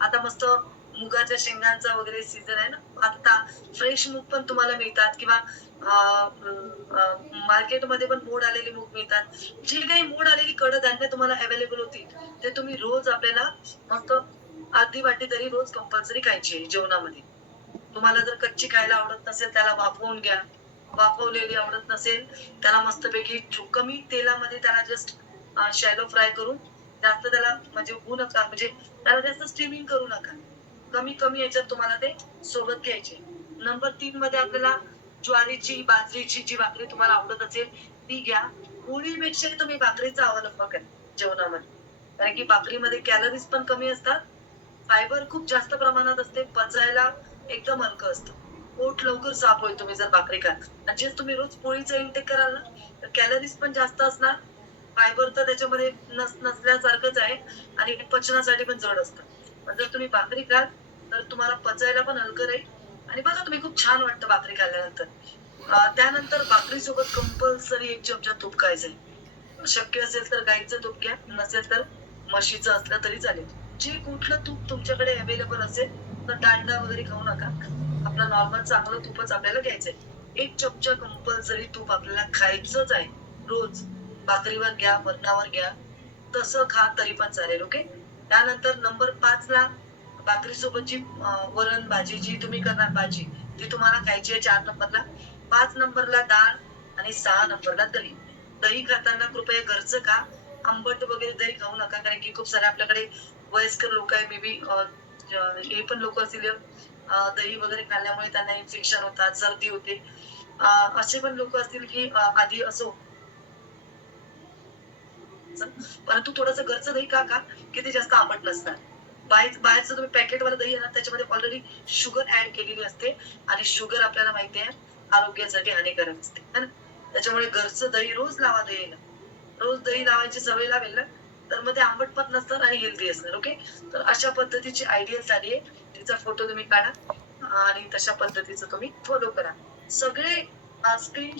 आता मस्त मुगाच्या शेंगांचा वगैरे सीझन आहे ना. आता फ्रेश मूग पण तुम्हाला मिळतात किंवा मार्केटमध्ये पण मोड आलेले मूग मिळतात. जी काही मोड आलेली कडधान्य तुम्हाला अवेलेबल होतील, ते तुम्ही रोज आपल्याला मस्त अर्धी वाटी तरी रोज कंपल्सरी खायची आहे जेवणामध्ये. तुम्हाला जर कच्ची खायला आवडत नसेल, त्याला वाफवून घ्या. वाफवलेली आवडत नसेल, त्याला मस्तपैकी कमी तेलामध्ये त्याला जस्ट शॅलो फ्राय करून जास्त त्याला म्हणजे होऊ नका म्हणजे त्याला जास्त स्टीमिंग करू नका. कमी-कमी याच्यात तुम्हाला ते सोबत घ्यायचे. नंबर 3 मध्ये आपल्याला ज्वारीची, बाजरीची जी भाकरी तुम्हाला आवडत असेल, ती घ्या. पोळीपेक्षा तुम्ही भाकरीचा अवलंब करा जेवणामध्ये. कारण की भाकरीमध्ये कॅलरीज पण कमी असतात, फायबर खूप जास्त प्रमाणात असते, पचायला एकदम हलकं असतं. पोट लवकर साफ होईल तुम्ही जर भाकरी खाल. आणि जे तुम्ही रोज पोळीचा इंटेक कराल ना, तर कॅलरीज पण जास्त असणार, फायबर तर त्याच्यामध्ये नसल्यासारखंच आहे आणि पचनासाठी पण जड असतं. पण जर तुम्ही भाकरी खाल, तर तुम्हाला पचायला पण हलकं राहील आणि बघा तुम्ही खूप छान वाटतं भाकरी खाल्ल्यानंतर. त्यानंतर भाकरीसोबत कंपल्सरी 1 चमचा तूप खायचंय. शक्य असेल तर गाईचं तूप घ्या, नसेल तर म्हशीचं असलं तरी चालेल. जे कुठलं तूप तुमच्याकडे अवेलेबल असेल, तर डालडा वगैरे खाऊ नका. आपलं नॉर्मल चांगलं तूपच आपल्याला घ्यायचंय. 1 चमचा कंपल्सरी तूप आपल्याला खायचंच आहे रोज. भाकरीवर घ्या, वरणावर घ्या. तसं खा तरी पण चालेल, ओके. त्यानंतर नंबर 5 ला भाकरीसोबतची वरण भाजी जी तुम्ही करणार भाजी, ती तुम्हाला खायची आहे 4 नंबरला. 5 नंबरला डाळ आणि 6 नंबरला दही. दही खाताना कृपया घरचं खा. आंबट वगैरे दही खाऊ नका. कारण की खूप सारे आपल्याकडे वयस्कर लोकं आहे, मे बी हे पण लोकं असतील दही वगैरे खाल्ल्यामुळे त्यांना इन्फेक्शन होतात, सर्दी होते. अ, असे पण लोकं असतील की आधी असं परंतु थोडंसं घरचं दही का खा, की ते जास्त आंबट नसणार. बाहेरचं तुम्ही पॅकेटवालं दही आहे ना, त्याच्यामध्ये ऑलरेडी शुगर ॲड केलेली असते आणि शुगर आपल्याला माहिती आहे आरोग्यासाठी हानिकारक असते. है ना? त्याच्यामुळे घरचं दही रोज लावा दहीला. रोज दही लावायची सवय लागेल ना, तर मग ते आंबट पण नसणार आणि हेल्दी असणार. ओके. तर अशा पद्धतीची आयडिया झाली आहे. तिचा फोटो तुम्ही काढा आणि तशा पद्धतीचं तुम्ही फॉलो करा. सगळे स्क्रीन